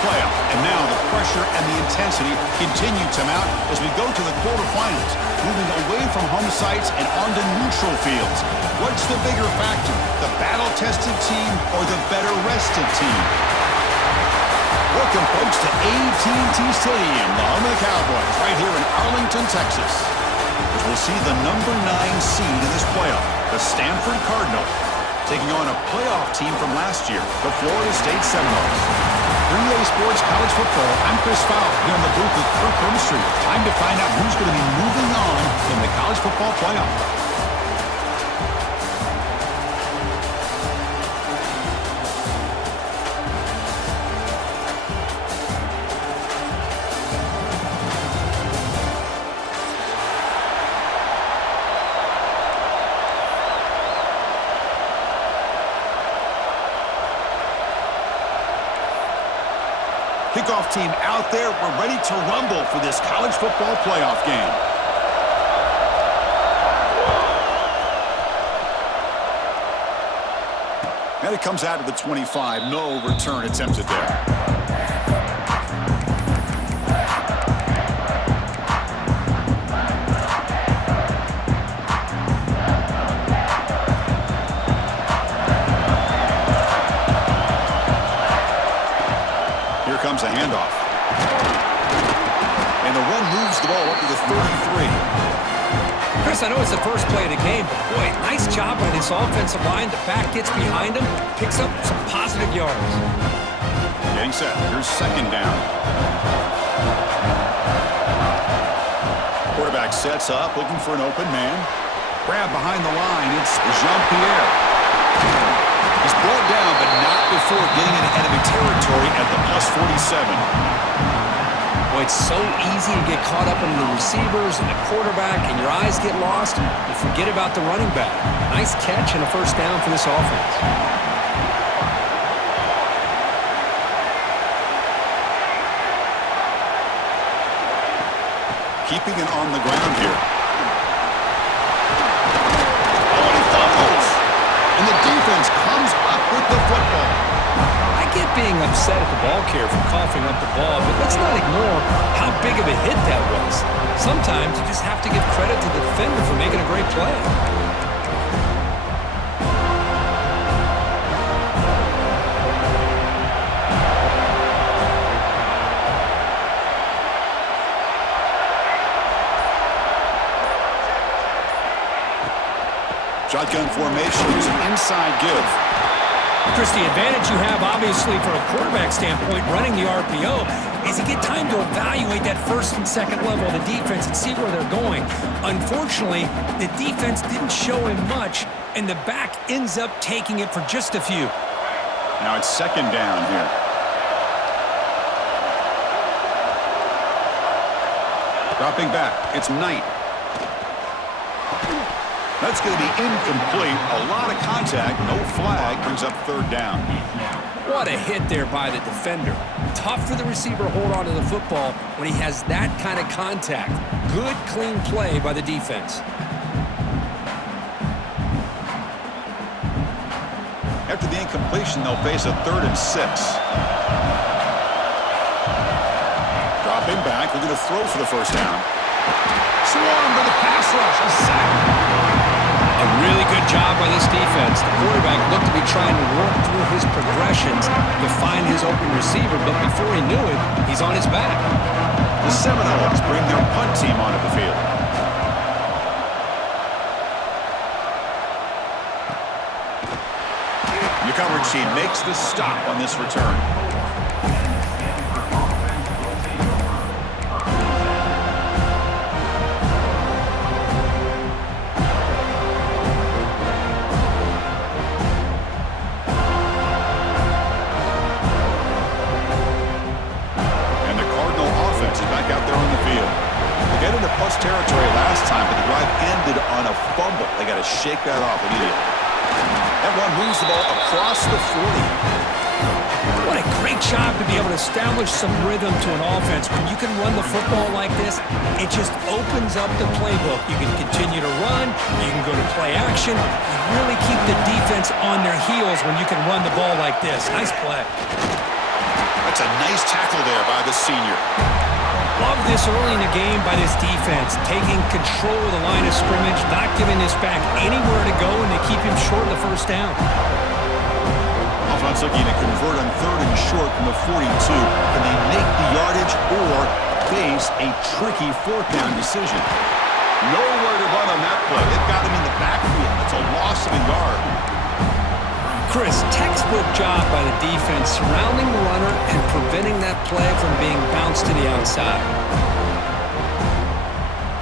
playoff. And now the pressure and the intensity continue to mount as we go to the quarterfinals, moving away from home sites and onto neutral fields. What's the bigger factor, the battle-tested team or the better-rested team? Welcome, folks, to AT&T Stadium, the home of the Cowboys, right here in Arlington, Texas. As we'll see the number 9 seed in this playoff, the Stanford Cardinal, taking on a playoff team from last year, the Florida State Seminoles. 3A Sports College Football, I'm Chris Fowler, here in the booth with Kirk Hermstreet. Time to find out who's going to be moving on in the college football playoff. Kickoff team out there. We're ready to rumble for this college football playoff game. And it comes out to the 25. No return attempted there. Comes a handoff. And the run moves the ball up to the 33. Chris, I know it's the first play of the game, but boy, nice job by this offensive line. The back gets behind him, picks up some positive yards. Getting set. Here's second down. Quarterback sets up, looking for an open man. Grab behind the line. It's Jean-Pierre. He's brought down, but not before getting into enemy territory at the +47. Boy, it's so easy to get caught up in the receivers and the quarterback, and your eyes get lost, and you forget about the running back. Nice catch and a first down for this offense. Keeping it on the ground here. Oh, and he fumbles. And the defense comes up with the football. I get being upset at the ball carrier for coughing up the ball, but let's not ignore how big of a hit that was. Sometimes you just have to give credit to the defender for making a great play. Shotgun formation is an inside give. Chris, the advantage you have, obviously, from a quarterback standpoint, running the RPO, is you get time to evaluate that first and second level of the defense and see where they're going. Unfortunately, the defense didn't show him much, and the back ends up taking it for just a few. Now it's second down here. Dropping back, it's Knight. That's going to be incomplete. A lot of contact, no flag, brings up third down. What a hit there by the defender. Tough for the receiver to hold on to the football when he has that kind of contact. Good, clean play by the defense. After the incompletion, they'll face a 3rd and 6. Dropping back, looking to throw for the first down. Swarmed by the pass rush, a sack. A really good job by this defense. The quarterback looked to be trying to work through his progressions to find his open receiver, but before he knew it, he's on his back. The Seminoles bring their punt team onto the field. Your coverage team makes the stop on this return. Territory last time, but the drive ended on a fumble. They got to shake that off immediately. That one moves the ball across the 40. What a great job to be able to establish some rhythm to an offense. When you can run the football like this, it just opens up the playbook. You can continue to run. You can go to play action. You really keep the defense on their heels when you can run the ball like this. Nice play. That's a nice tackle there by the senior. Love this early in the game by this defense, taking control of the line of scrimmage, not giving this back anywhere to go, and they keep him short of the first down. Offense looking to convert on 3rd and short from the 42. Can they make the yardage or face a tricky 4th down decision? Nowhere to run on that play. They've got him in the backfield. It's a loss of a yard. Chris, textbook job by the defense surrounding the runner and preventing that play from being bounced to the outside.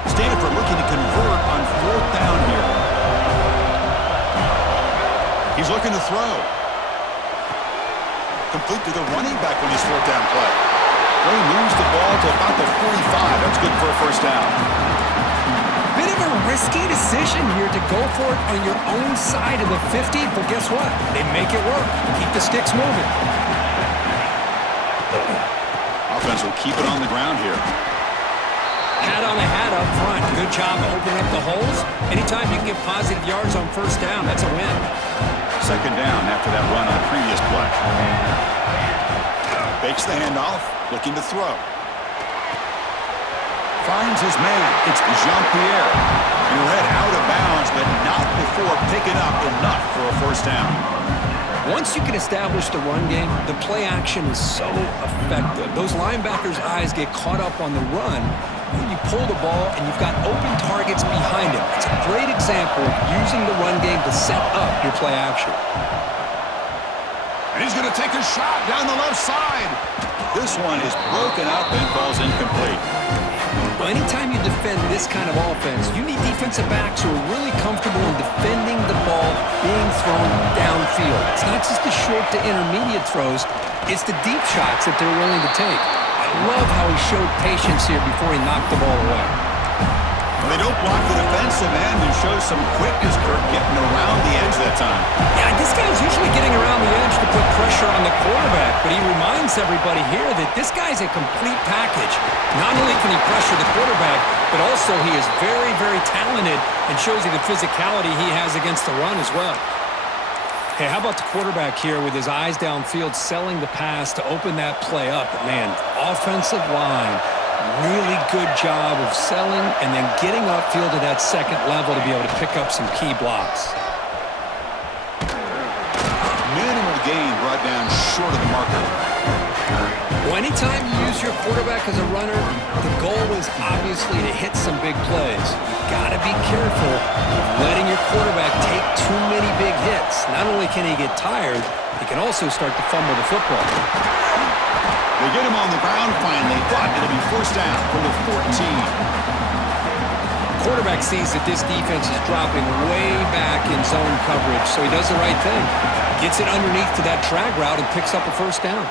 Stanford looking to convert on 4th down here. He's looking to throw. Complete to the running back on his 4th down play. He moves the ball to about the 45. That's good for a first down. Bit of a risky decision here to go for it on your own side of the 50, but guess what? They make it work. Keep the sticks moving. Offense will keep it on the ground here. Hat on a hat up front. Good job opening up the holes. Anytime you can get positive yards on first down, that's a win. 2nd down after that run on the previous play. Fakes the handoff, looking to throw. Finds his man. It's Jean-Pierre. He read out of bounds, but not before picking up enough for a first down. Once you can establish the run game, the play action is so effective. Those linebackers' eyes get caught up on the run. When you pull the ball and you've got open targets behind him. It's a great example of using the run game to set up your play action. And he's going to take a shot down the left side. This one is broken up and falls incomplete. Well, anytime you defend this kind of offense, you need defensive backs who are really comfortable in defending the ball being thrown downfield. It's not just the short to intermediate throws, it's the deep shots that they're willing to take. I love how he showed patience here before he knocked the ball away. Well, they don't block the defensive end and show some quickness, Kirk, getting around the edge that time. Yeah, this guy's usually getting around the edge to put pressure on the quarterback, but he reminds everybody here that this guy's a complete package. Not only can he pressure the quarterback, but also he is very, very talented and shows you the physicality he has against the run as well. Hey, how about the quarterback here with his eyes downfield, selling the pass to open that play up? But man, offensive line, really good job of selling and then getting upfield to that 2nd level to be able to pick up some key blocks. Minimal gain brought down short of the marker. Well, anytime you use your quarterback as a runner, the goal is obviously to hit some big plays. You've got to be careful of letting your quarterback take too many big hits. Not only can he get tired, he can also start to fumble the football. They get him on the ground finally, but it'll be first down from the 14. Quarterback sees that this defense is dropping way back in zone coverage, so he does the right thing. Gets it underneath to that drag route and picks up a first down.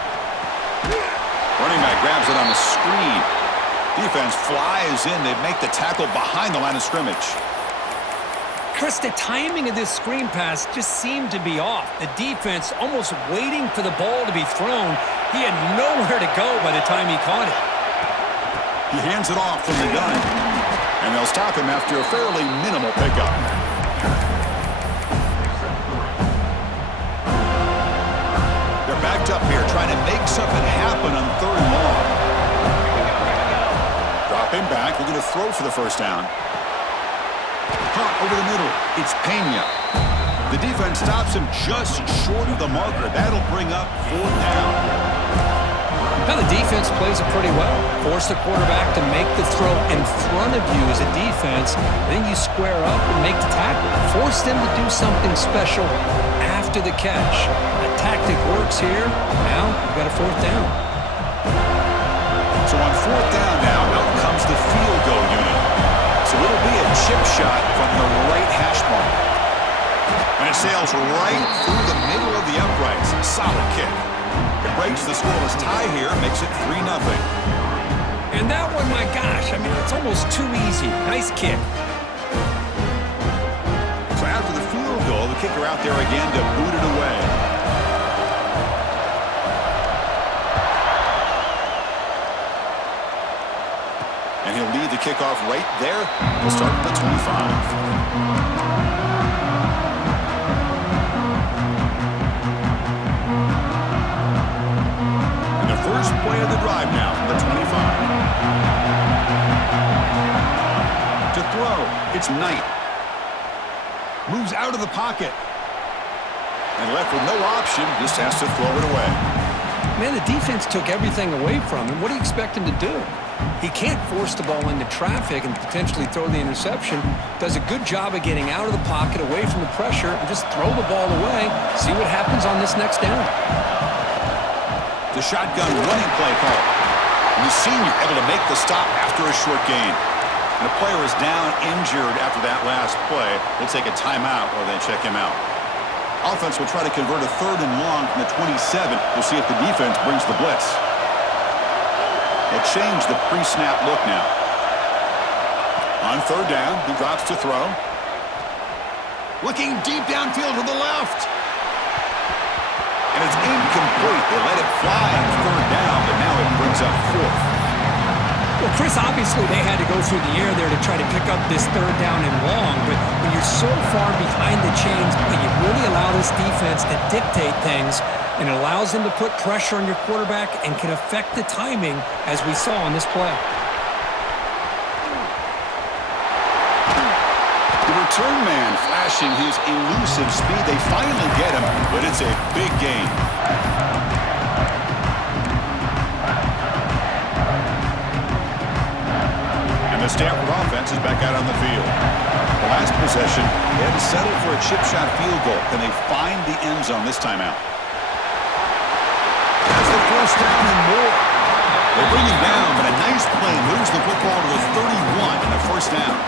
Running back grabs it on the screen. Defense flies in. They make the tackle behind the line of scrimmage. Chris, the timing of this screen pass just seemed to be off. The defense almost waiting for the ball to be thrown. He had nowhere to go by the time he caught it. He hands it off from the gun, and they'll stop him after a fairly minimal pickup. They're backed up here trying to make something happen on 3rd and long. Drop him back. We're going to throw for the first down. Caught over the middle. It's Pena. The defense stops him just short of the marker. That'll bring up 4th down. Now the defense plays it pretty well. Force the quarterback to make the throw in front of you as a defense. Then you square up and make the tackle. Force them to do something special after the catch. That tactic works here. Now you've got a 4th down. So on 4th down now, out comes the field goal unit. So it'll be a chip shot from the right hash mark. And it sails right through the middle of the uprights. Solid kick. It breaks the scoreless tie here, makes it 3-0. And that one, my gosh, I mean, it's almost too easy. Nice kick. So after the field goal, the kicker out there again to boot it away. And he'll lead the kickoff right there. We'll start at the 25. First play of the drive now from the 25. To throw, it's Knight. Moves out of the pocket. And left with no option, just has to throw it away. Man, the defense took everything away from him. What do you expect him to do? He can't force the ball into traffic and potentially throw the interception. Does a good job of getting out of the pocket, away from the pressure, and just throw the ball away. See what happens on this next down. The shotgun running play call. And the senior able to make the stop after a short gain. And the player is down injured after that last play. They'll take a timeout or they check him out. Offense will try to convert a 3rd and long from the 27. We'll see if the defense brings the blitz. They'll change the pre-snap look now. On 3rd down, he drops to throw. Looking deep downfield to the left. And it's incomplete. They let it fly on 3rd down, but now it brings up 4th. Well, Chris, obviously they had to go through the air there to try to pick up this 3rd down and long, but when you're so far behind the chains, you really allow this defense to dictate things, and it allows them to put pressure on your quarterback and can affect the timing, as we saw on this play. The return man flashing his elusive speed. They finally get him, but it's a big gain. And the Stanford offense is back out on the field. The last possession, they had to settle for a chip shot field goal. Can they find the end zone this time out? That's the 1st down and more. They bring him down, but a nice play moves the football to the 31 and a 1st down.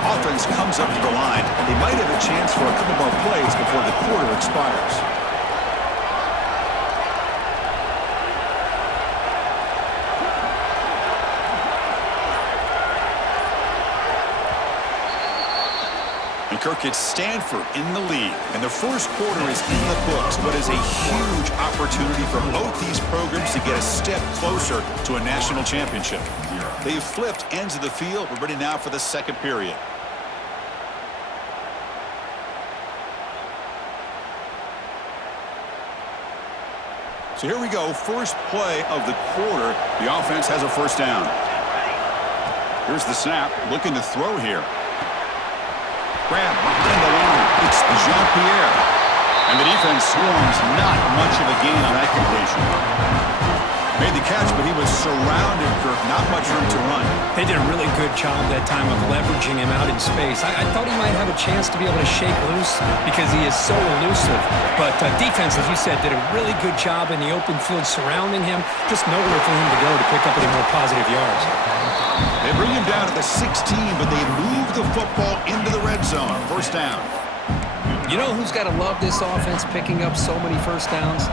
Offense comes up to the line. They might have a chance for a couple more plays before the quarter expires. Kirk, it's Stanford in the lead, and the first quarter is in the books, but is a huge opportunity for both these programs to get a step closer to a national championship. They've flipped ends of the field. We're ready now for the 2nd period. So here we go, first play of the quarter. The offense has a 1st down. Here's the snap, looking to throw here. Grab behind the line. It's Jean-Pierre. And the defense swarms. Not much of a gain on that completion. Made the catch, but he was surrounded, Kirk. Not much room to run. They did a really good job that time of leveraging him out in space. I thought he might have a chance to be able to shake loose because he is so elusive. But defense, as you said, did a really good job in the open field surrounding him. Just nowhere for him to go to pick up any more positive yards. They bring him down at the 16, but they move the football into the red zone. 1st down. You know who's got to love this offense picking up so many 1st downs?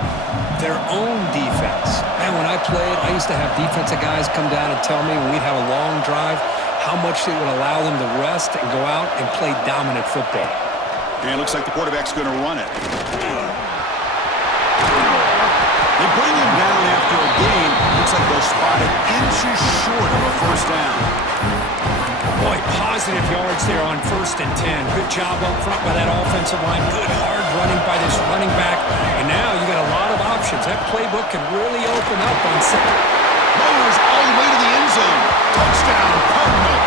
Their own defense. And when I played, I used to have defensive guys come down and tell me when we'd have a long drive how much it would allow them to rest and go out and play dominant football. And it looks like the quarterback's going to run it. They bring him down after a gain. Looks like they'll spot it inches short of a 1st down. Boy, positive yards there on 1st and 10. Good job up front by that offensive line. Good hard running by this running back. And now you got a lot of options. That playbook can really open up on 2nd. Mowers all the way to the end zone. Touchdown, Cardinal.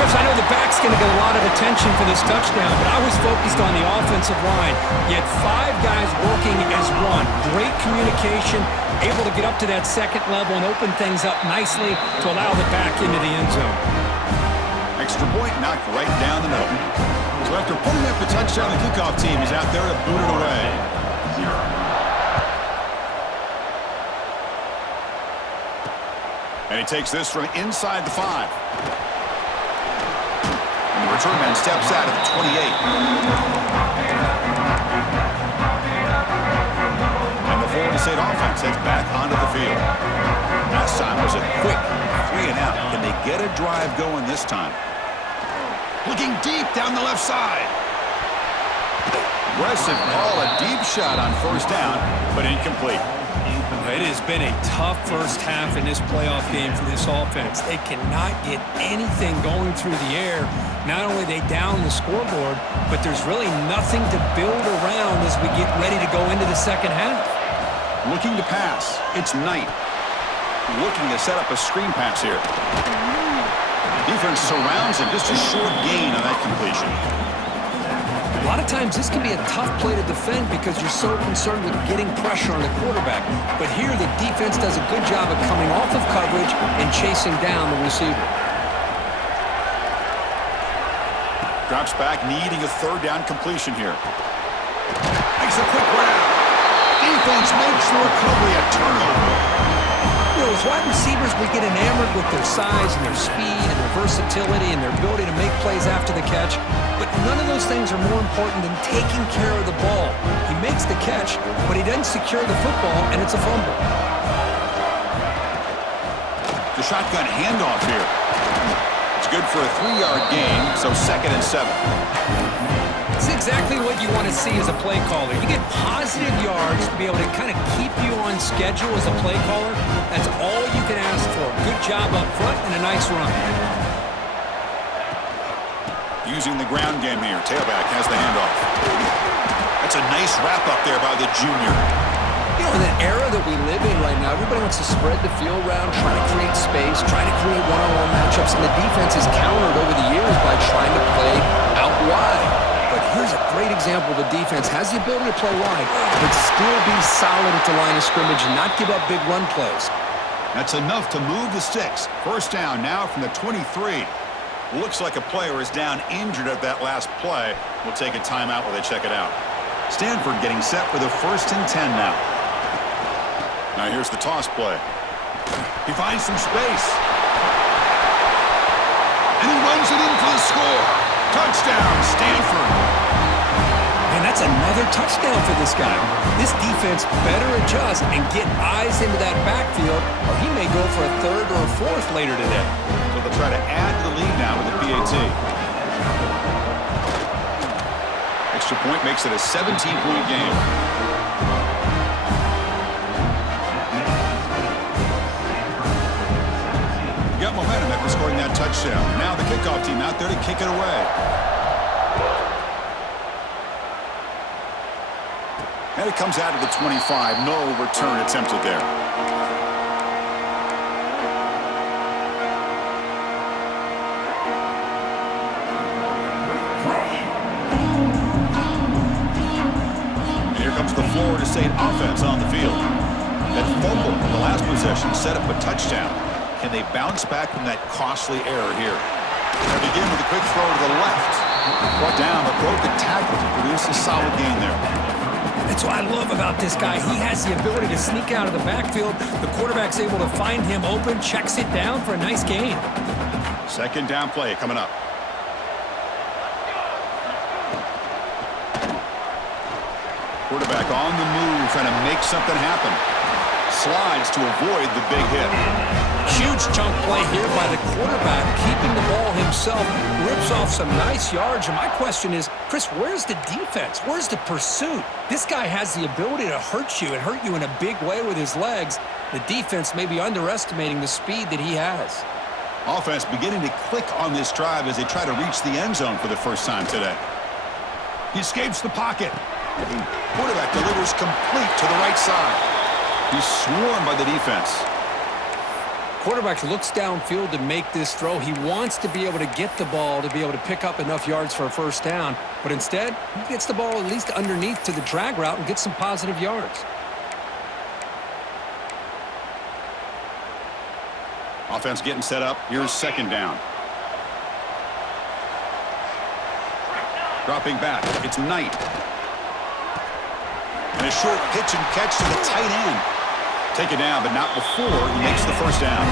Chris, I know the back's going to get a lot of attention for this touchdown, but I was focused on the offensive line. You had 5 guys working as one. Great communication, able to get up to that 2nd level and open things up nicely to allow the back into the end zone. Extra point knocked right down the middle. So after putting up the touchdown, the kickoff team is out there to boot it away. And he takes this from inside the 5. And the return man steps out at the 28. And the Florida State offense heads back onto the field. Last time was a quick 3 and out. Can they get a drive going this time? Looking deep down the left side. Aggressive call, a deep shot on 1st down, but incomplete. It has been a tough first half in this playoff game for this offense. They cannot get anything going through the air. Not only are they down the scoreboard, but there's really nothing to build around as we get ready to go into the second half. Looking to pass. It's Knight. Looking to set up a screen pass here. Defense surrounds him. Just a short gain on that completion. A lot of times this can be a tough play to defend because you're so concerned with getting pressure on the quarterback. But here the defense does a good job of coming off of coverage and chasing down the receiver. Drops back, needing a third down completion here. Makes a quick grab. Defense makes the recovery a turnover. You know, as wide receivers, we get enamored with their size and their speed and their versatility and their ability to make plays after the catch. But none of those things are more important than taking care of the ball. He makes the catch, but he doesn't secure the football, and it's a fumble. The shotgun handoff here. It's good for a 3-yard gain, so 2nd and 7. It's exactly what you want to see as a play caller. You get positive yards to be able to kind of keep you on schedule as a play caller. That's all you can ask for. Good job up front and a nice run. Using the ground game here. Tailback has the handoff. That's a nice wrap-up there by the junior. You know, in the era that we live in right now, everybody wants to spread the field around, try to create space, try to create one-on-one matchups, and the defense is countered over the years by trying to play out wide. But here's a great example. The defense has the ability to play wide, but still be solid at the line of scrimmage and not give up big run plays. That's enough to move the sticks. First down now from the 23. Looks like a player is down injured at that last play. We'll take a timeout while they check it out. Stanford getting set for the 1st and 10 now. Now here's the toss play. He finds some space. And he runs it in for the score. Touchdown, Stanford. And that's another touchdown for this guy. This defense better adjust and get eyes into that backfield, or he may go for a 3rd or a 4th later today. So they'll try to add to the lead now with the PAT. Extra point makes it a 17-point game. Got momentum after scoring that touchdown. Now the kickoff team out there to kick it away. And it comes out to the 25. No return attempted there. And here comes the Florida State offense on the field. That fumble in the last possession set up a touchdown. Can they bounce back from that costly error here? They begin with a quick throw to the left. Brought down, but broke the tackle to produce a solid gain there. That's what I love about this guy. He has the ability to sneak out of the backfield. The quarterback's able to find him open, checks it down for a nice gain. 2nd down play coming up. Quarterback on the move, trying to make something happen. Slides to avoid the big hit. Huge chunk play here by the quarterback, keeping the ball himself, rips off some nice yards. And my question is, Chris, where's the defense? Where's the pursuit? This guy has the ability to hurt you and hurt you in a big way with his legs. The defense may be underestimating the speed that he has. Offense beginning to click on this drive as they try to reach the end zone for the first time today. He escapes the pocket. Quarterback delivers complete to the right side. He's swarmed by the defense. Quarterback looks downfield to make this throw. He wants to be able to get the ball to be able to pick up enough yards for a 1st down. But instead, he gets the ball at least underneath to the drag route and gets some positive yards. Offense getting set up. Here's 2nd down. Dropping back. It's Knight. And a short pitch and catch to the tight end. Take it down, but not before he makes the 1st down.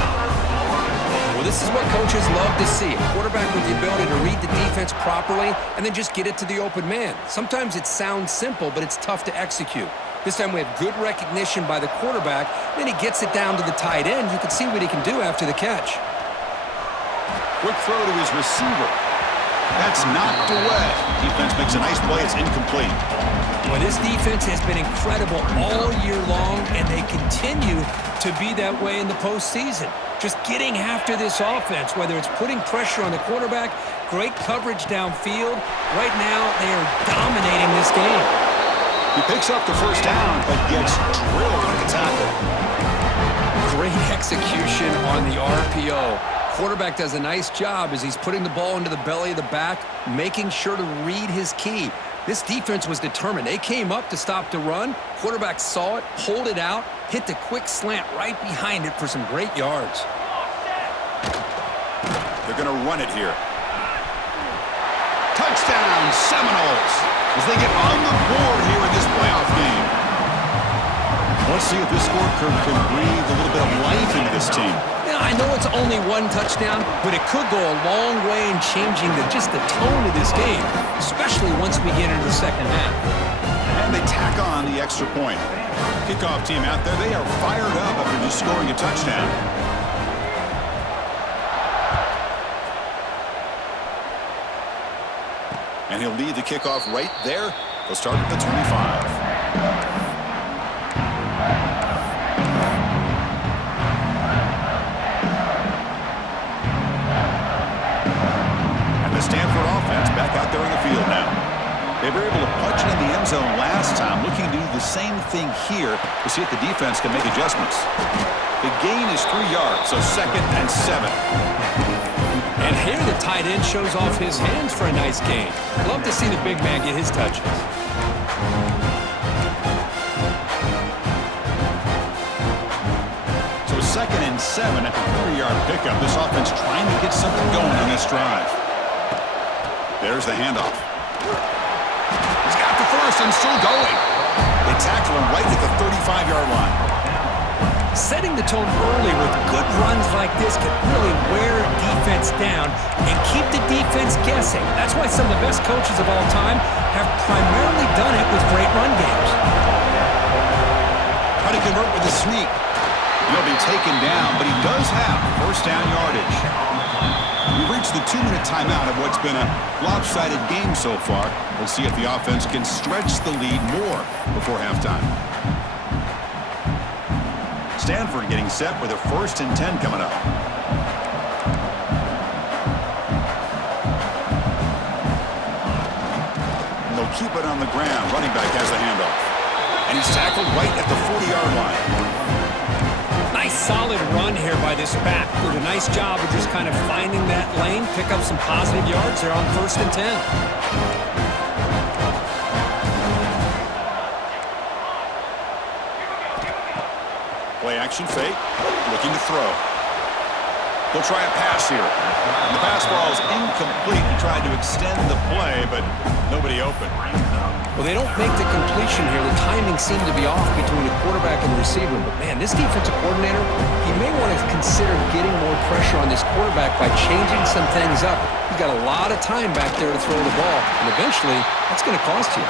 Well, this is what coaches love to see. A quarterback with the ability to read the defense properly and then just get it to the open man. Sometimes it sounds simple, but it's tough to execute. This time we have good recognition by the quarterback. Then he gets it down to the tight end. You can see what he can do after the catch. Quick throw to his receiver. That's knocked away. Defense makes a nice play. It's incomplete. Well, this defense has been incredible all year long, and they continue to be that way in the postseason. Just getting after this offense, whether it's putting pressure on the quarterback, great coverage downfield. Right now, they are dominating this game. He picks up the 1st down, but gets drilled on a Great execution on the RPO. Quarterback does a nice job as he's putting the ball into the belly of the back, making sure to read his key. This defense was determined. They came up to stop the run. Quarterback saw it, pulled it out, hit the quick slant right behind it for some great yards. They're going to run it here. Touchdown, Seminoles, as they get on the board here in this playoff game. Let's see if this score can breathe a little bit of life into this team. Yeah, I know it's only one touchdown, but it could go a long way in changing just the tone of this game, especially once we get into the second half. And they tack on the extra point. Kickoff team out there, they are fired up after just scoring a touchdown. And he'll lead the kickoff right there. They'll start at the 25. Stanford offense back out there in the field now. They were able to punch it in the end zone last time, looking to do the same thing here to see if the defense can make adjustments. The gain is 3 yards, so 2nd and 7. And here the tight end shows off his hands for a nice gain. Love to see the big man get his touches. So 2nd and 7 at the 3-yard pickup. This offense trying to get something going on this drive. There's the handoff. He's got the first and still going. They tackle him right at the 35-yard line. Setting the tone early with good runs like this can really wear defense down and keep the defense guessing. That's why some of the best coaches of all time have primarily done it with great run games. Try to convert with a sneak. He'll be taken down, but he does have first down yardage. We've reached the 2-minute timeout of what's been a lopsided game so far. We'll see if the offense can stretch the lead more before halftime. Stanford getting set with their 1st and 10 coming up. And they'll keep it on the ground. Running back has the handoff. And he's tackled right at the 40-yard line. Nice solid run here by this back. Did a nice job of just kind of finding that lane, pick up some positive yards there on 1st and 10. Play action fake, looking to throw. He'll try a pass here. And the pass ball is incomplete. He tried to extend the play, but nobody open. Well, they don't make the completion here. The timing seemed to be off between the quarterback and the receiver. But, man, this defensive coordinator, he may want to consider getting more pressure on this quarterback by changing some things up. He's got a lot of time back there to throw the ball, and eventually that's going to cost you.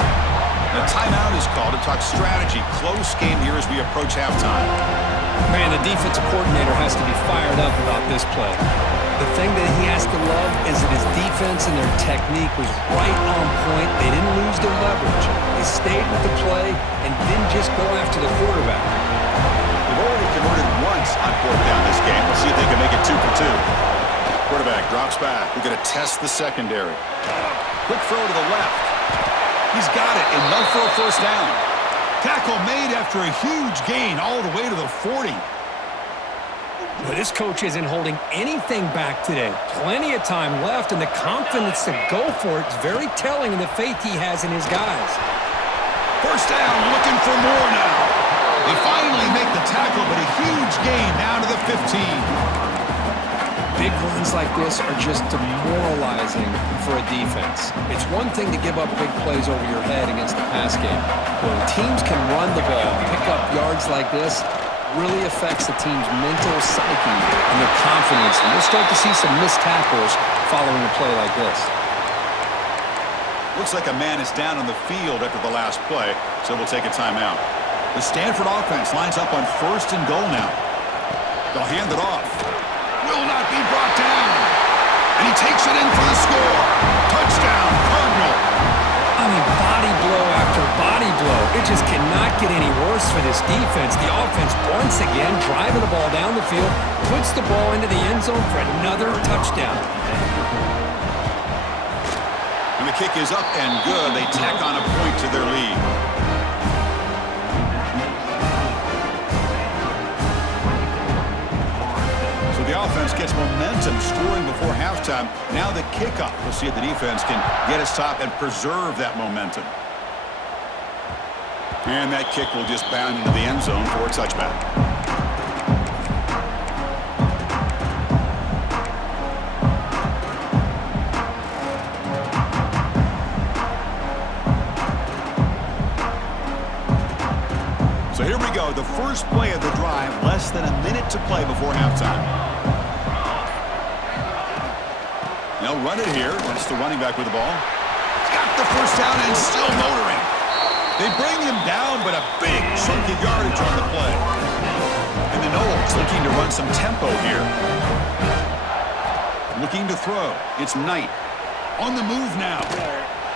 The timeout is called to talk strategy. Close game here as we approach halftime. Man, the defensive coordinator has to be fired up about this play. The thing that he has to love is that his defense and their technique was right on point. They didn't lose their leverage. They stayed with the play and didn't just go after the quarterback. They've already converted once on 4th down this game. Let's see if they can make it 2 for 2. Quarterback drops back. We're going to test the secondary. Quick throw to the left. He's got it, enough for a first down. Tackle made after a huge gain all the way to the 40. Well, this coach isn't holding anything back today. Plenty of time left, and the confidence to go for it is very telling in the faith he has in his guys. First down, looking for more now. They finally make the tackle, but a huge gain down to the 15. Big runs like this are just demoralizing for a defense. It's one thing to give up big plays over your head against the pass game. When teams can run the ball, pick up yards like this, really affects the team's mental psyche and their confidence. And we'll start to see some missed tackles following a play like this. Looks like a man is down on the field after the last play, so we'll take a timeout. The Stanford offense lines up on 1st and goal now. They'll hand it off. Will not be brought down. And he takes it in for the score. Touchdown, Cardinal. I mean, body blow after body blow. It just cannot get any worse for this defense. The offense, once again, driving the ball down the field, puts the ball into the end zone for another touchdown. And the kick is up and good. They tack on a point to their lead. offense gets momentum scoring before halftime. Now the kickoff. We'll see if the defense can get a stop and preserve that momentum. And that kick will just bound into the end zone for a touchback. So here we go, the first play of the drive, less than a minute to play before halftime. They'll run it here. That's the running back with the ball. Got the first down and still motoring. They bring him down, but a big chunky yardage on the play. And the Knowles looking to run some tempo here. Looking to throw. It's Knight. On the move now.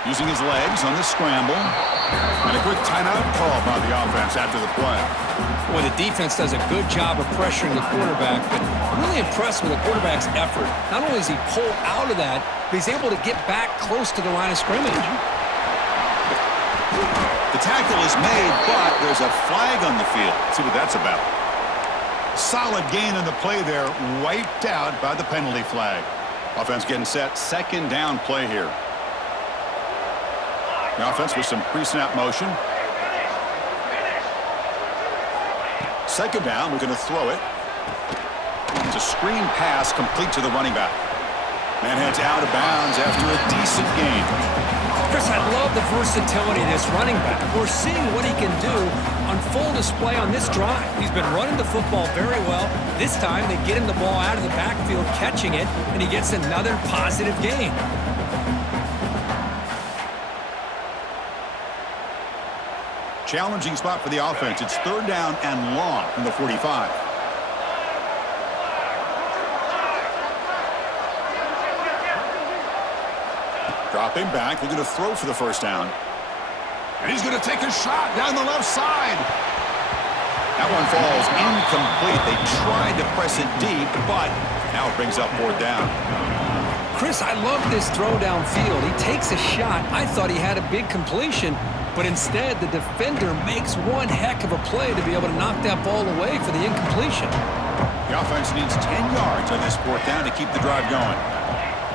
Using his legs on the scramble. And a quick timeout call by the offense after the play. Well, the defense does a good job of pressuring the quarterback, but I'm really impressed with the quarterback's effort. Not only does he pull out of that, but he's able to get back close to the line of scrimmage. The tackle is made, but there's a flag on the field. Let's see what that's about. Solid gain on the play there, wiped out by the penalty flag. Offense getting set, second down play here. The offense with some pre-snap motion. Second down, we're going to throw it. It's a screen pass complete to the running back. Man heads out of bounds after a decent gain. Chris, I love the versatility of this running back. We're seeing what he can do on full display on this drive. He's been running the football very well. This time, they get him the ball out of the backfield, catching it, and he gets another positive gain. Challenging spot for the offense. It's third down and long from the 45. Dropping back, looking to throw for the first down. And he's going to take a shot down the left side. That one falls incomplete. They tried to press it deep, but now it brings up fourth down. Chris, I love this throw downfield. He takes a shot. I thought he had a big completion, but instead the defender makes one heck of a play to be able to knock that ball away for the incompletion. The offense needs 10 yards on this fourth down to keep the drive going.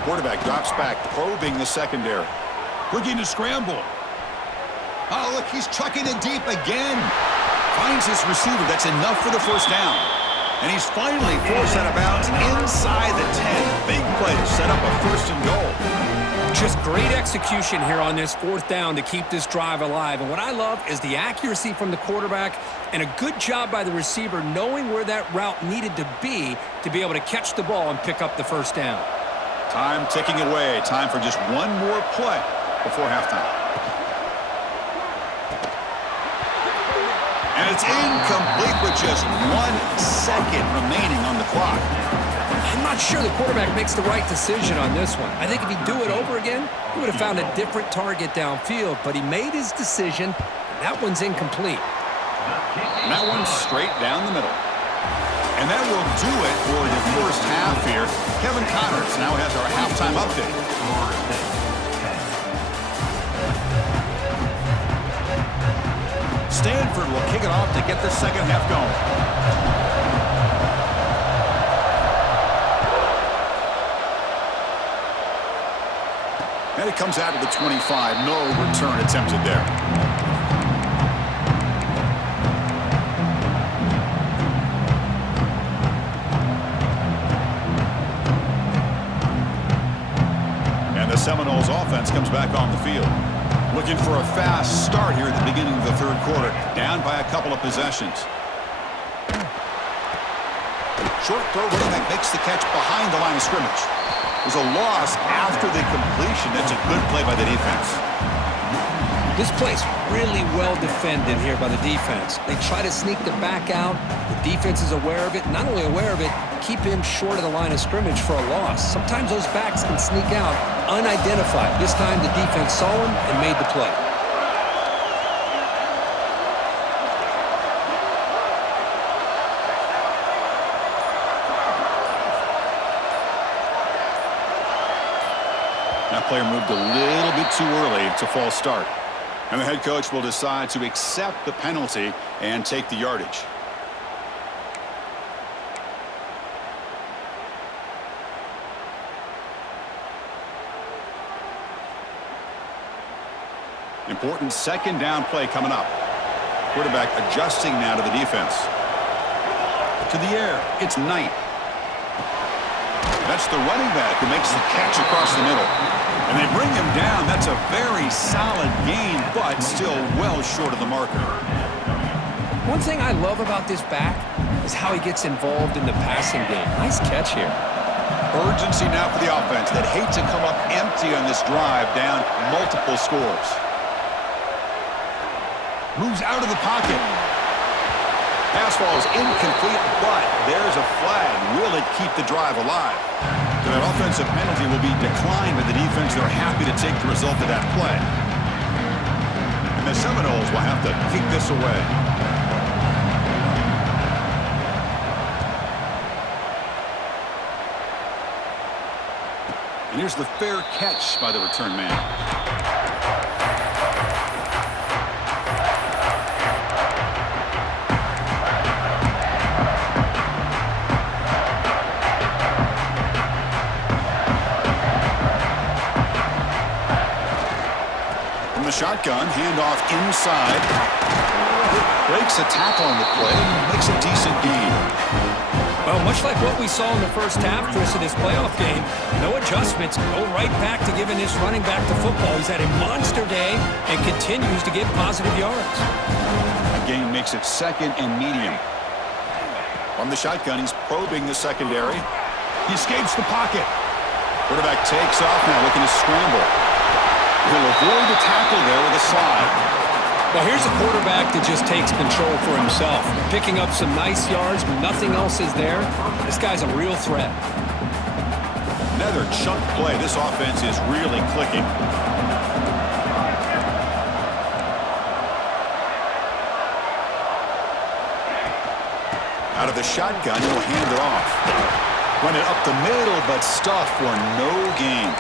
Quarterback drops back, probing the secondary. Looking to scramble. Oh, look, he's chucking it deep again. Finds his receiver. That's enough for the first down. And he's finally forced out of bounds inside the 10. Big play to set up a first and goal. Just great execution here on this fourth down to keep this drive alive. And what I love is the accuracy from the quarterback and a good job by the receiver knowing where that route needed to be able to catch the ball and pick up the first down. Time ticking away. Time for just one more play before halftime. And it's incomplete with just 1 second remaining on the clock. I'm not sure the quarterback makes the right decision on this one. I think if he'd do it over again, he would have found a different target downfield, but he made his decision, and that one's incomplete. And that one's straight down the middle. And that will do it for the first half here. Kevin Connors now has our halftime update. Stanford will kick it off to get the second half going. And it comes out of the 25. No return attempted there. And the Seminoles offense comes back on the field. Looking for a fast start here at the beginning of the third quarter. Down by a couple of possessions. Short throw, running back makes the catch behind the line of scrimmage. There's a loss after the completion. That's a good play by the defense. This play's really well defended here by the defense. They try to sneak the back out. The defense is aware of it. Not only aware of it, keep him short of the line of scrimmage for a loss. Sometimes those backs can sneak out unidentified. This time the defense saw him and made the play. That player moved a little bit too early. It's a false start. And the head coach will decide to accept the penalty and take the yardage. Important second down play coming up. Quarterback adjusting now to the defense. To the air, it's Knight. That's the running back who makes the catch across the middle. And they bring him down. That's a very solid gain, but still well short of the marker. One thing I love about this back is how he gets involved in the passing game. Nice catch here. Urgency now for the offense that hate to come up empty on this drive, down multiple scores. Moves out of the pocket. Pass ball is incomplete, but there's a flag. Will it keep the drive alive? That offensive penalty will be declined by the defense. They're happy to take the result of that play. And the Seminoles will have to kick this away. And here's the fair catch by the return man. From the shotgun, handoff inside. Breaks a tackle on the play and makes a decent gain. Well, much like what we saw in the first half, Chris, in this playoff game, no adjustments. Go right back to giving this running back to football. He's had a monster day and continues to get positive yards. The gain makes it second and medium. From the shotgun, he's probing the secondary. He escapes the pocket. Quarterback takes off now, looking to scramble. He'll avoid the tackle there with a slide. Well, here's a quarterback that just takes control for himself. Picking up some nice yards, nothing else is there. This guy's a real threat. Another chunk play. This offense is really clicking. Out of the shotgun, he'll hand it off. Run it up the middle, but stuffed for no gain.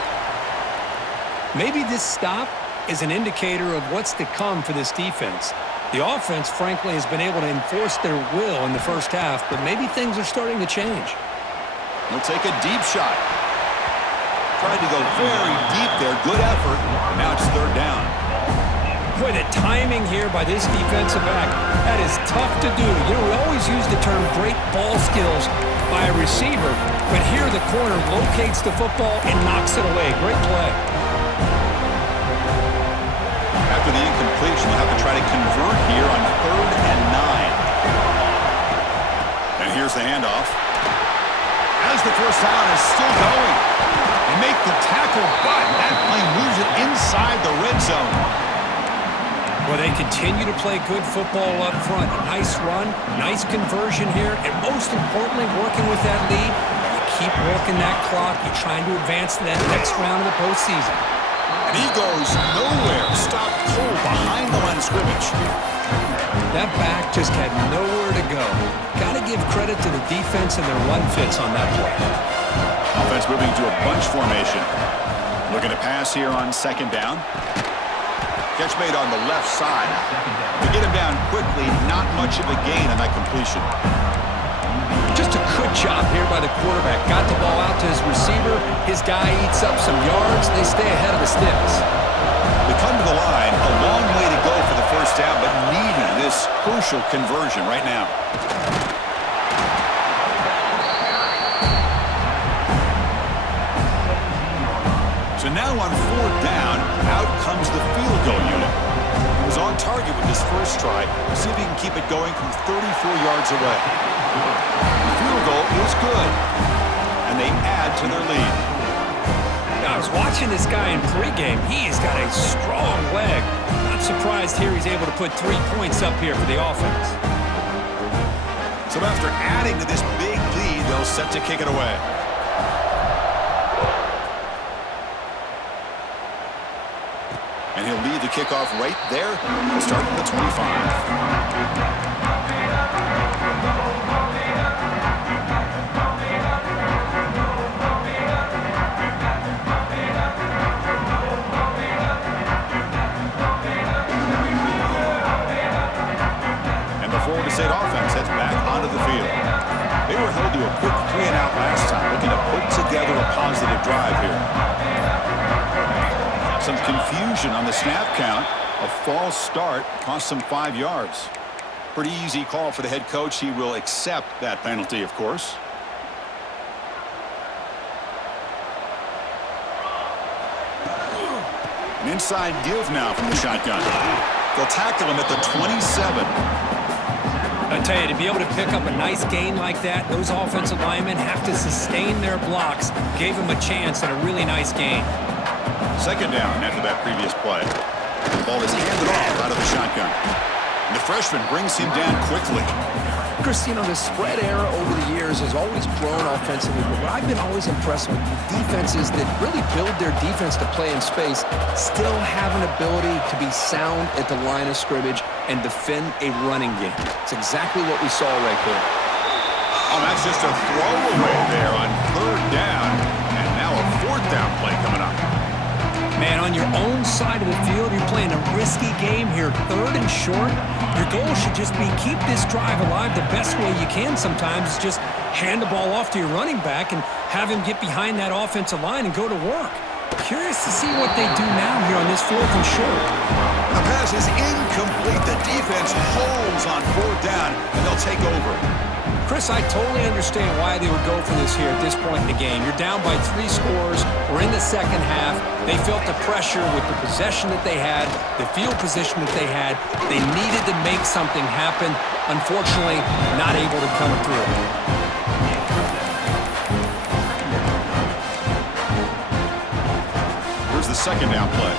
Maybe this stop is an indicator of what's to come for this defense. The offense, frankly, has been able to enforce their will in the first half, but maybe things are starting to change. He'll take a deep shot. Tried to go very deep there. Good effort. Now it's third down. Boy, the timing here by this defensive back, that is tough to do. You know, we always use the term great ball skills by a receiver, but here the corner locates the football and knocks it away. Great play. After the incompletion, they'll have to try to convert here on 3rd and 9. And here's the handoff. As the first down is still going. They make the tackle, but that play moves it inside the red zone. Well, they continue to play good football up front. A nice run, nice conversion here, and most importantly, working with that lead, you keep working that clock. You're trying to advance to that next round of the postseason. And he goes nowhere. Stopped cold behind the line of scrimmage. That back just had nowhere to go. Got to give credit to the defense and their run fits on that play. Offense moving to a bunch formation. Looking to pass here on second down. Catch made on the left side. To get him down quickly, not much of a gain on that completion. Just a good job here by the quarterback. Got the ball out to his receiver. His guy eats up some yards. They stay ahead of the sticks. They come to the line. A long way to go for the first down, but needing this crucial conversion right now. So now on 4th down, out comes the field goal unit. He was on target with his first try. See if he can keep it going from 34 yards away. The field goal is good, and they add to their lead. Now, I was watching this guy in pregame. He's got a strong leg. Not surprised here he's able to put 3 points up here for the offense. So after adding to this big lead, they'll set to kick it away. And he'll lead the kickoff right there. We'll start from the 25. State offense heads back onto the field. They were held to a quick 3-and-out last time, looking to put together a positive drive here. Some confusion on the snap count. A false start cost him 5 yards. Pretty easy call for the head coach. He will accept that penalty, of course. An inside give now from the shotgun. They'll tackle him at the 27. I tell you, to be able to pick up a nice gain like that, those offensive linemen have to sustain their blocks. Gave him a chance at a really nice gain. Second down after that previous play. The ball is handed off out of the shotgun. And the freshman brings him down quickly. Christine, the spread era over the years has always grown offensively, but what I've been always impressed with defenses that really build their defense to play in space still have an ability to be sound at the line of scrimmage and defend a running game. It's exactly what we saw right there. Oh, that's just a throwaway there on third down. And now a fourth down play coming up. Man, on your own side of the field, you're playing a risky game here, third and short. Your goal should just be keep this drive alive the best way you can sometimes is just hand the ball off to your running back and have him get behind that offensive line and go to work. Curious to see what they do now here on this fourth and short. The pass is incomplete. The defense holds on fourth down, and they'll take over. Chris, I totally understand why they would go for this here at this point in the game. You're down by 3 scores. We're in the second half. They felt the pressure with the possession that they had, the field position that they had. They needed to make something happen. Unfortunately, not able to come through. Here's the second down play.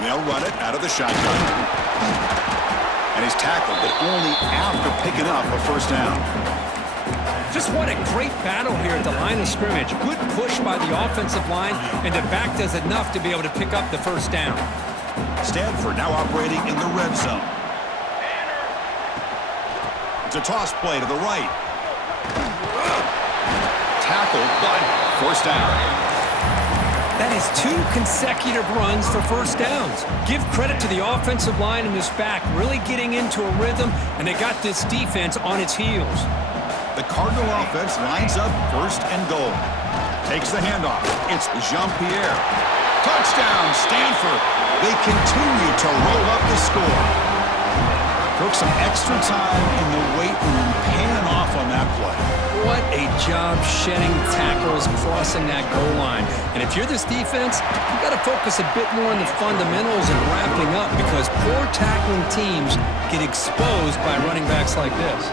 They'll run it out of the shotgun. And he's tackled, but only after picking up a first down. Just what a great battle here at the line of scrimmage. Good push by the offensive line, and the back does enough to be able to pick up the first down. Stanford now operating in the red zone. It's a toss play to the right. Tackled, but first down. That is 2 consecutive runs for first downs. Give credit to the offensive line and this back really getting into a rhythm, and they got this defense on its heels. The Cardinal offense lines up first and goal. Takes the handoff. It's Jean-Pierre. Touchdown, Stanford. They continue to roll up the score. Took some extra time in the weight room paying off on that play. What a job shedding tackles crossing that goal line. And if you're this defense, you've got to focus a bit more on the fundamentals and wrapping up because poor tackling teams get exposed by running backs like this.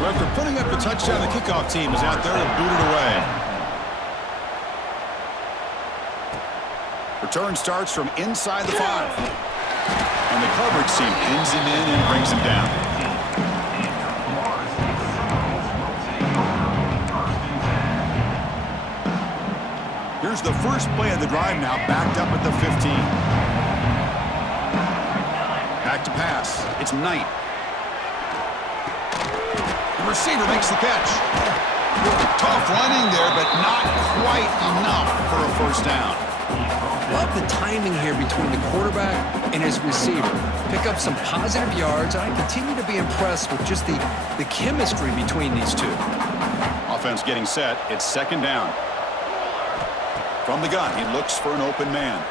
So after putting up the touchdown, the kickoff team is out there to boot it away. Return starts from inside the 5. And the coverage team pins him in and brings him down. Here's the first play of the drive now, backed up at the 15. Back to pass. It's Knight. The receiver makes the catch. Tough running there, but not quite enough for a first down. Love the timing here between the quarterback and his receiver. Pick up some positive yards, and I continue to be impressed with just the chemistry between these two. Offense getting set. It's second down. From the gun, he looks for an open man.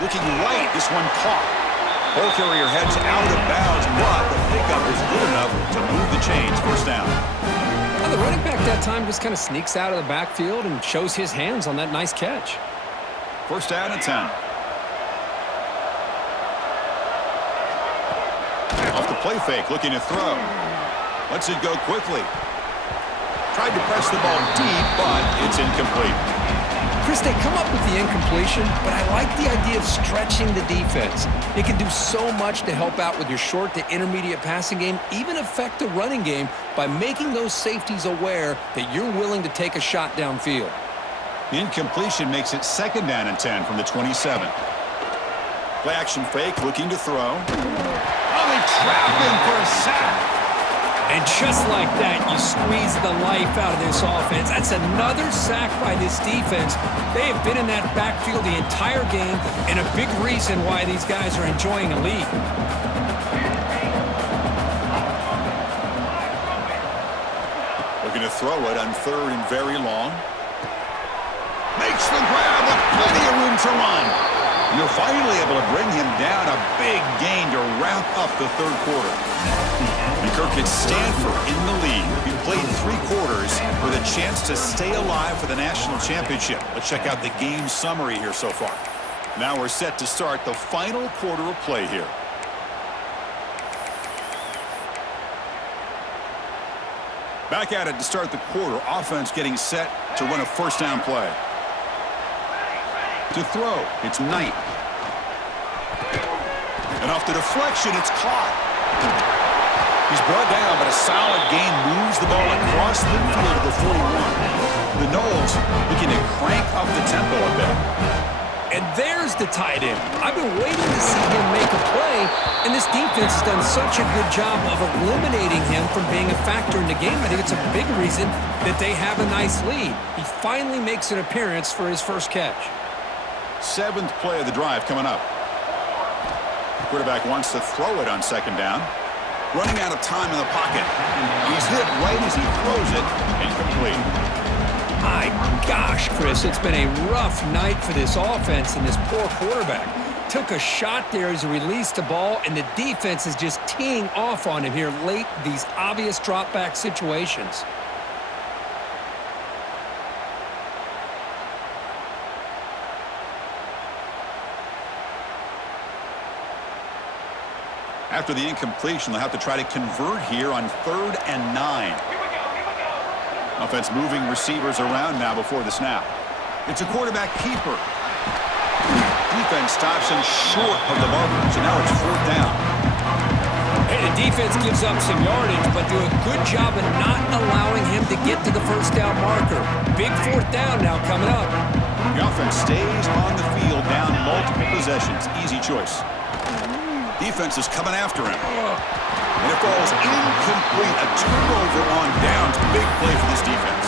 Looking right, this one caught. Ball carrier heads out of bounds, but the pickup is good enough to move the chains. First down. Well, the running back that time just kind of sneaks out of the backfield and shows his hands on that nice catch. First down at 10. Off the play fake, looking to throw. Lets it go quickly. Tried to press the ball deep, but it's incomplete. Chris, they come up with the incompletion, but I like the idea of stretching the defense. It can do so much to help out with your short to intermediate passing game, even affect the running game by making those safeties aware that you're willing to take a shot downfield. The incompletion makes it second down and 10 from the 27. Play action fake, looking to throw. Oh, they trap him for a sack. And just like that, you squeeze the life out of this offense. That's another sack by this defense. They have been in that backfield the entire game, and a big reason why these guys are enjoying a lead. 3 throw it on 3rd and very long. Makes the grab with plenty of room to run. You're finally able to bring him down. A big gain to wrap up the 3rd quarter. And Kirk, it's Stanford in the lead. He played 3 quarters with a chance to stay alive for the national championship. Let's check out the game summary here so far. Now we're set to start the final quarter of play here. Back at it to start the quarter. Offense getting set to run a first down play. To throw, it's Knight. And off the deflection, it's caught. He's brought down, but a solid gain moves the ball across midfield to the 41. The Noles looking to crank up the tempo a bit. And there's the tight end. I've been waiting to see him make a play, and this defense has done such a good job of eliminating him from being a factor in the game. I think it's a big reason that they have a nice lead. He finally makes an appearance for his first catch. 7th play of the drive coming up. Quarterback wants to throw it on 2nd down. Running out of time in the pocket. He's hit right as he throws it. Incomplete. My gosh, Chris, it's been a rough night for this offense and this poor quarterback. Took a shot there as he released the ball, and the defense is just teeing off on him here late, these obvious drop-back situations. After the incompletion, they'll have to try to convert here on 3rd and 9. Offense moving receivers around now before the snap. It's a quarterback keeper. Defense stops him short of the marker, so now it's 4th down. Hey, the defense gives up some yardage, but do a good job of not allowing him to get to the first down marker. Big 4th down now coming up. The offense stays on the field down multiple possessions. Easy choice. Defense is coming after him. And it falls incomplete. A turnover on downs. Big play for this defense.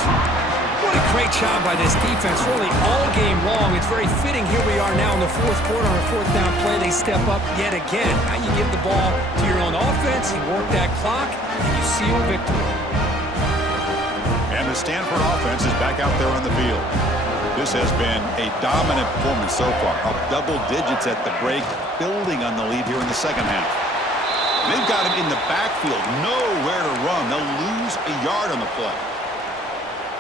What a great job by this defense, really all game long. It's very fitting. Here we are now in the 4th quarter on a 4th down play. They step up yet again. Now you give the ball to your own offense, you work that clock, and you seal victory. And the Stanford offense is back out there on the field. This has been a dominant performance so far. Up double digits at the break, building on the lead here in the 2nd half. They've got him in the backfield, nowhere to run. They'll lose a yard on the play.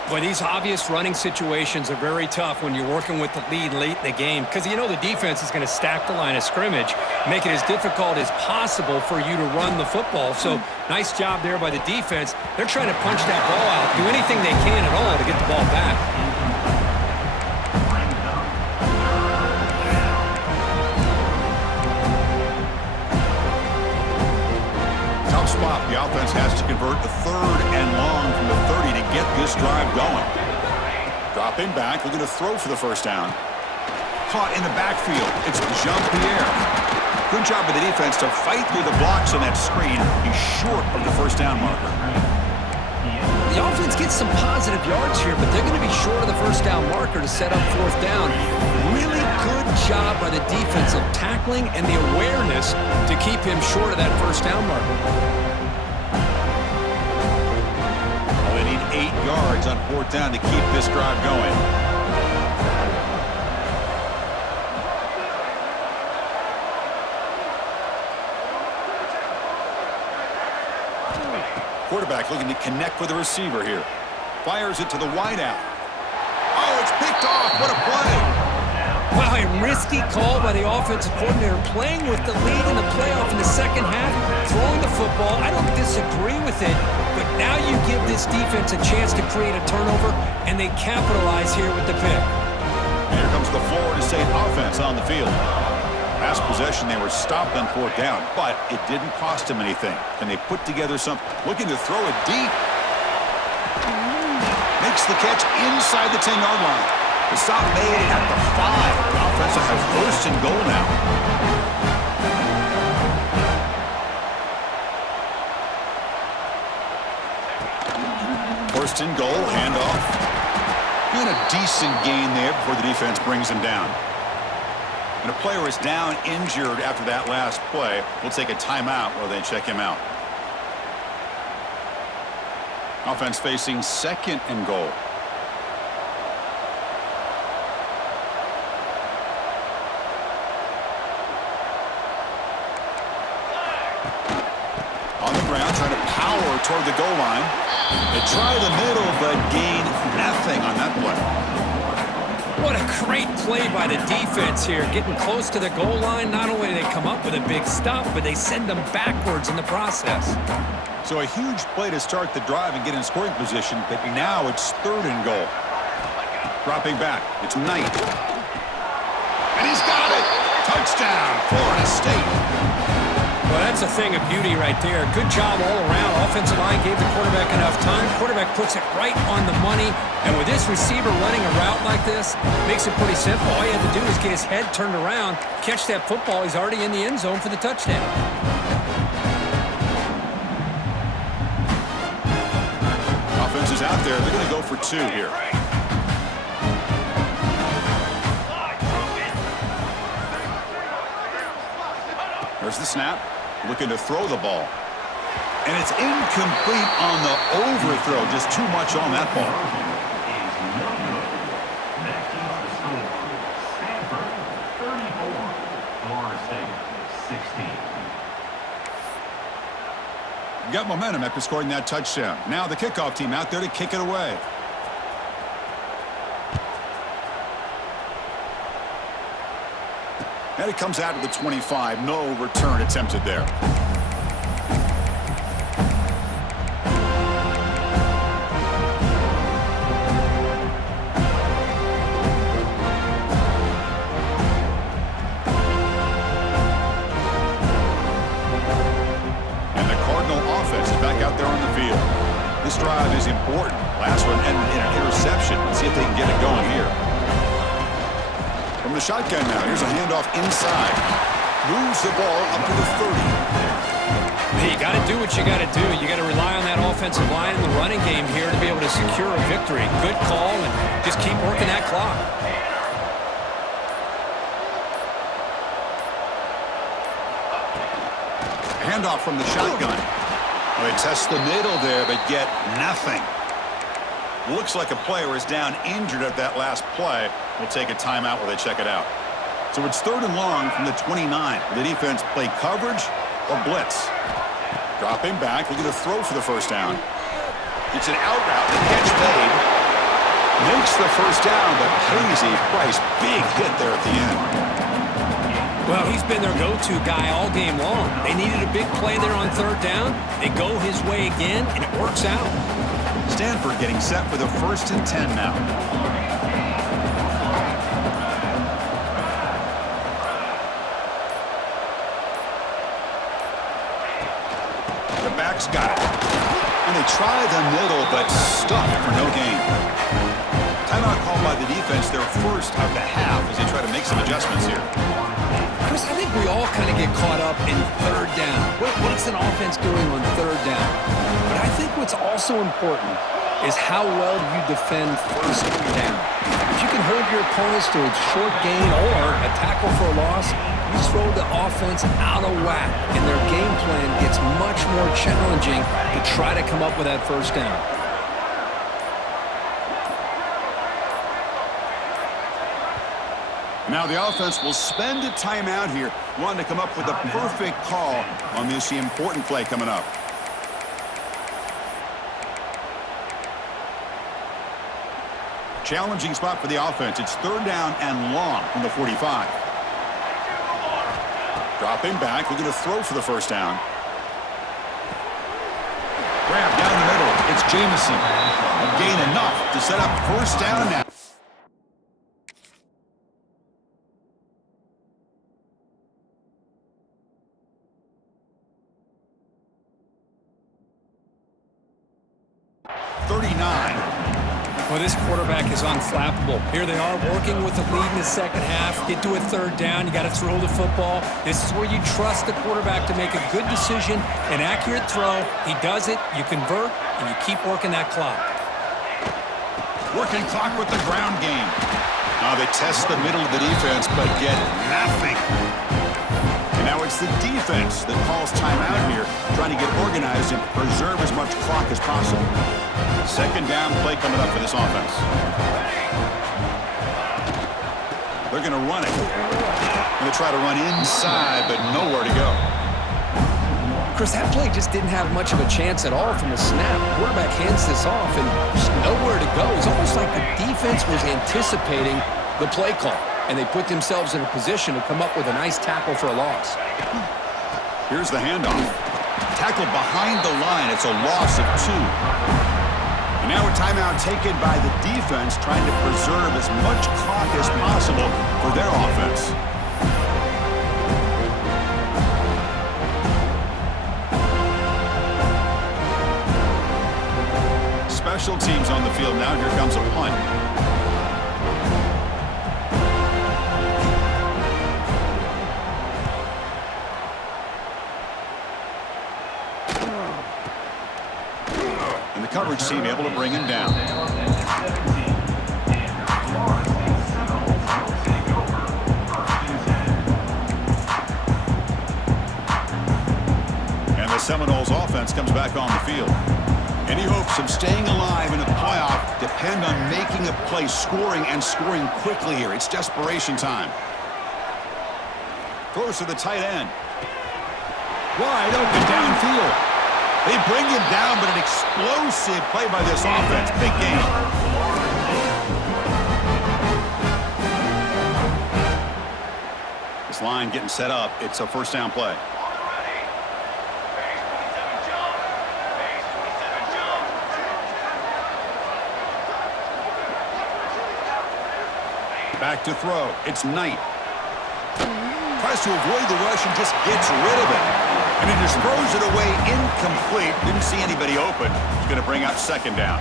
Boy, these obvious running situations are very tough when you're working with the lead late in the game, because you know the defense is going to stack the line of scrimmage, make it as difficult as possible for you to run the football. So nice job there by the defense. They're trying to punch that ball out, do anything they can at all to get the ball back. Spot. The offense has to convert the 3rd and long from the 30 to get this drive going. Dropping back, looking to throw for the first down. Caught in the backfield. It's Jean-Pierre. Good job by the defense to fight through the blocks on that screen. He's short of the first down marker. The offense gets some positive yards here, but they're going to be short of the first down marker to set up 4th down. Really good job by the defense of tackling and the awareness to keep him short of that first down marker. Well, they need 8 yards on 4th down to keep this drive going. Quarterback looking to connect with the receiver here. Fires it to the wideout. Oh, it's picked off. What a play. Wow, a risky call by the offensive coordinator, playing with the lead in the playoff in the 2nd half, throwing the football. I don't disagree with it, but now you give this defense a chance to create a turnover, and they capitalize here with the pick. And here comes the Florida State offense on the field. Last possession, they were stopped on 4th down, but it didn't cost them anything. And they put together something, looking to throw it deep. Makes the catch inside the 10-yard line. The stop made at the 5. The offense will have 1st and goal now. First and goal, handoff. And a decent gain there before the defense brings him down. And a player is down injured after that last play. We'll take a timeout while they check him out. Offense facing 2nd and goal. On the ground, trying to power toward the goal line. They try the middle, but gain nothing on that play. What a great play by the defense here. Getting close to the goal line, not only do they come up with a big stop, but they send them backwards in the process. So a huge play to start the drive and get in scoring position, but now it's 3rd and goal. Dropping back, it's Knight. And he's got it! Touchdown, Florida State. Well, that's a thing of beauty right there. Good job all around. Offensive line gave the quarterback enough time. Quarterback puts it right on the money. And with this receiver running a route like this, makes it pretty simple. All you have to do is get his head turned around, catch that football. He's already in the end zone for the touchdown. Offense is out there. They're going to go for 2 here. There's the snap. Looking to throw the ball. And it's incomplete on the overthrow. Just too much on that ball. Got momentum after scoring that touchdown. Now the kickoff team out there to kick it away. And it comes out to the 25. No return attempted there. And the Cardinal offense is back out there on the field. This drive is important. Last one ended in an interception. Let's see if they can get it going here. From the shotgun now, here's a handoff inside. Moves the ball up to the 30. Hey, you got to do what you got to do. You got to rely on that offensive line and the running game here to be able to secure a victory. Good call, and just keep working that clock. Handoff from the shotgun. Well, they test the middle there, but get nothing. Looks like a player is down injured at that last play. We'll take a timeout while they check it out. So it's 3rd and long from the 29. The defense play coverage or blitz. Dropping back, looking to throw for the first down. It's an out route. The catch made. Makes the first down, but Hazy Price, big hit there at the end. Well, he's been their go-to guy all game long. They needed a big play there on 3rd down. They go his way again, and it works out. Stanford getting set for the 1st and 10 now. The back's got it. And they try the middle, but stuck for no gain. Timeout called by the defense, their first of the half, as they try to make some adjustments here. Chris, I think we all kind of get caught up in 3rd down. What's an offense doing on 3rd down? But I think what's also important is how well you defend 1st down. If you can hold your opponents to a short gain or a tackle for a loss, you throw the offense out of whack, and their game plan gets much more challenging to try to come up with that 1st down. Now the offense will spend a timeout here, wanting to come up with the perfect call on this important play coming up. Challenging spot for the offense. It's 3rd down and long from the 45. Dropping back, looking to throw for the first down. Grab down the middle. It's Jamison. A gain enough to set up 1st down now. Well, this quarterback is unflappable. Here they are working with the lead in the 2nd half. Get to a 3rd down. You got to throw the football. This is where you trust the quarterback to make a good decision, an accurate throw. He does it. You convert, and you keep working that clock. Working clock with the ground game. Now they test the middle of the defense, but get nothing. And now it's the defense that calls timeout here, trying to get organized and preserve as much clock as possible. Second down play coming up for this offense. They're going to run it. Going to try to run inside, but nowhere to go. Chris, that play just didn't have much of a chance at all from the snap. Quarterback hands this off and just nowhere to go. It's almost like the defense was anticipating the play call, and they put themselves in a position to come up with a nice tackle for a loss. Here's the handoff. Tackle behind the line. It's a loss of 2. And now a timeout taken by the defense, trying to preserve as much clock as possible for their offense. Special teams on the field now. Here comes a punt. And the coverage team able to bring him down. And the Seminoles offense comes back on the field. Any hopes of staying alive in a playoff depend on making a play, scoring, and scoring quickly here. It's desperation time. Throws to the tight end. Wide open downfield. They bring him down, but an explosive play by this offense. Big game. This line getting set up. It's a first down play. Back to throw. It's Knight. Tries to avoid the rush and just gets rid of it. And he just throws it away incomplete. Didn't see anybody open. He's going to bring up second down.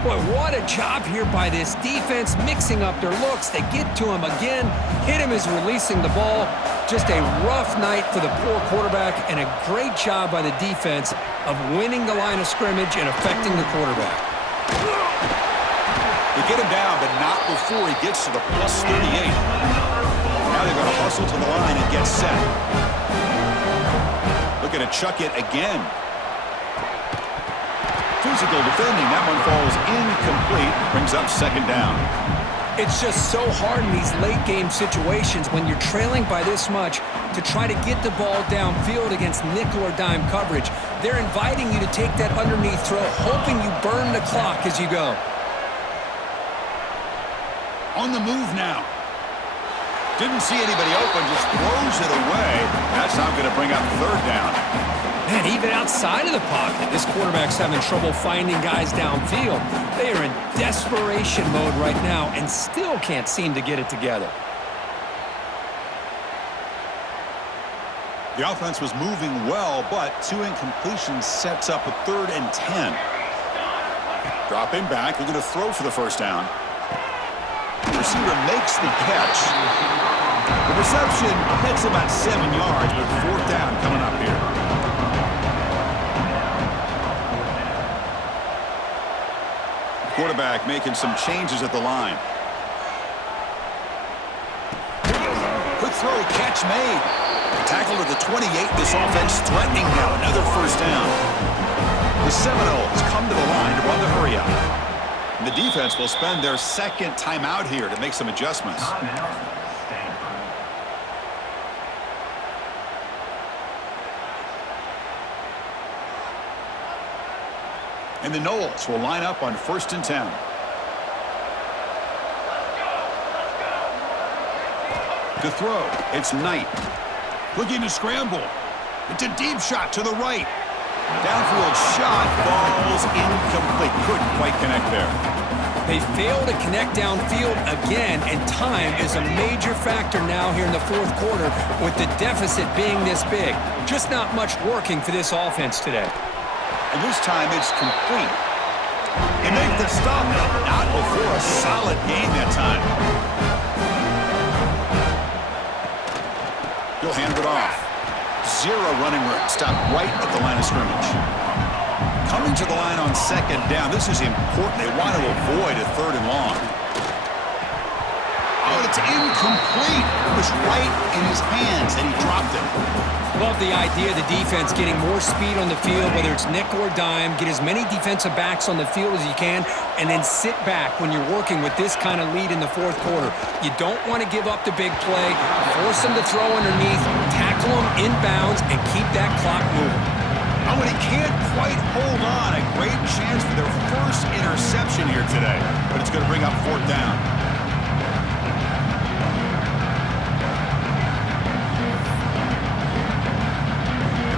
Boy, what a job here by this defense, mixing up their looks. They get to him again. Hit him as releasing the ball. Just a rough night for the poor quarterback, and a great job by the defense of winning the line of scrimmage and affecting the quarterback. They get him down, but not before he gets to the plus 38. Now they're going to hustle to the line and get set. Looking to chuck it again. Physical defending. That one falls incomplete. Brings up second down. It's just so hard in these late-game situations when you're trailing by this much to try to get the ball downfield against nickel or dime coverage. They're inviting you to take that underneath throw, hoping you burn the clock as you go. On the move now. Didn't see anybody open, just throws it away. That's now going to bring up third down. Man, even outside of the pocket, this quarterback's having trouble finding guys downfield. They are in desperation mode right now and still can't seem to get it together. The offense was moving well, but 2 incompletions sets up a 3rd and 10. Dropping back, they're going to throw for the first down. The receiver makes the catch. The reception hits about 7 yards, but 4th down coming up here. The quarterback making some changes at the line. Quick throw, catch made. Tackle to the 28. This offense threatening now. Another first down. The Seminoles come to the line to run the hurry up. And the defense will spend their second timeout here to make some adjustments. And the Noles will line up on 1st and 10. To throw, it's Knight. Looking to scramble. It's a deep shot to the right. Downfield shot falls incomplete. Couldn't quite connect there. They fail to connect downfield again, and time is a major factor now here in the 4th quarter with the deficit being this big. Just not much working for this offense today. And this time it's complete. They make the stop, but not before a solid gain that time. He'll hand it off. 0 running room. Stopped right at the line of scrimmage. Coming to the line on 2nd down. This is important. They want to avoid a 3rd and long. A and it's incomplete. It was right in his hands, and he dropped it. Love the idea of the defense getting more speed on the field, whether it's nickel or dime. Get as many defensive backs on the field as you can, and then sit back when you're working with this kind of lead in the fourth quarter. You don't want to give up the big play. Force them to throw underneath, tackle them inbounds, and keep that clock moving. Oh, and he can't quite hold on. A great chance for their first interception here today, but it's going to bring up fourth down.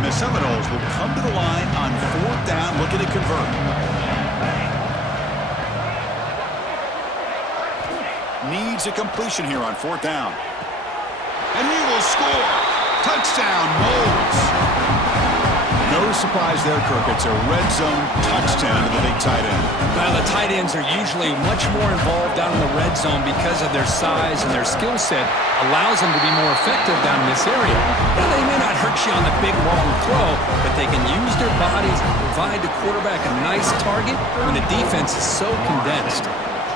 The Seminoles will come to the line on fourth down, looking to convert. Needs a completion here on fourth down. And he will score. Touchdown, Moles. No surprise there, Kirk. It's a red zone touchdown to the big tight end. Well, the tight ends are usually much more involved down in the red zone because of their size and their skill set allows them to be more effective down in this area. Well, they may not hurt you on the big, long throw, but they can use their bodies to provide the quarterback a nice target when the defense is so condensed.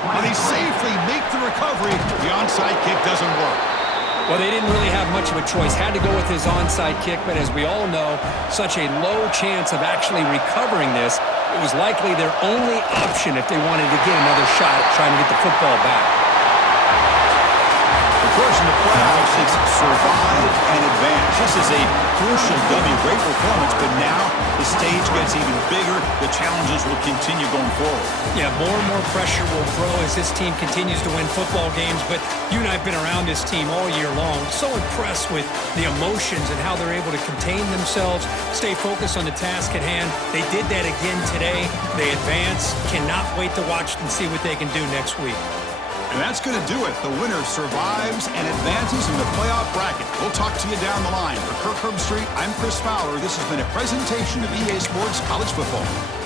And they safely make the recovery. The onside kick doesn't work. Well, they didn't really have much of a choice. Had to go with his onside kick, but as we all know, such a low chance of actually recovering this. It was likely their only option if they wanted to get another shot at trying to get the football back. Of course, in the playoffs, it's survive and advance. This is a crucial W. Great performance, but now the stage gets even bigger. The challenges will continue going forward. Yeah, more and more pressure will grow as this team continues to win football games, but you and I have been around this team all year long. So impressed with the emotions and how they're able to contain themselves, stay focused on the task at hand. They did that again today. They advance. Cannot wait to watch and see what they can do next week. And that's going to do it. The winner survives and advances in the playoff bracket. We'll talk to you down the line. For Kirk Herbstreit, I'm Chris Fowler. This has been a presentation of EA Sports College Football.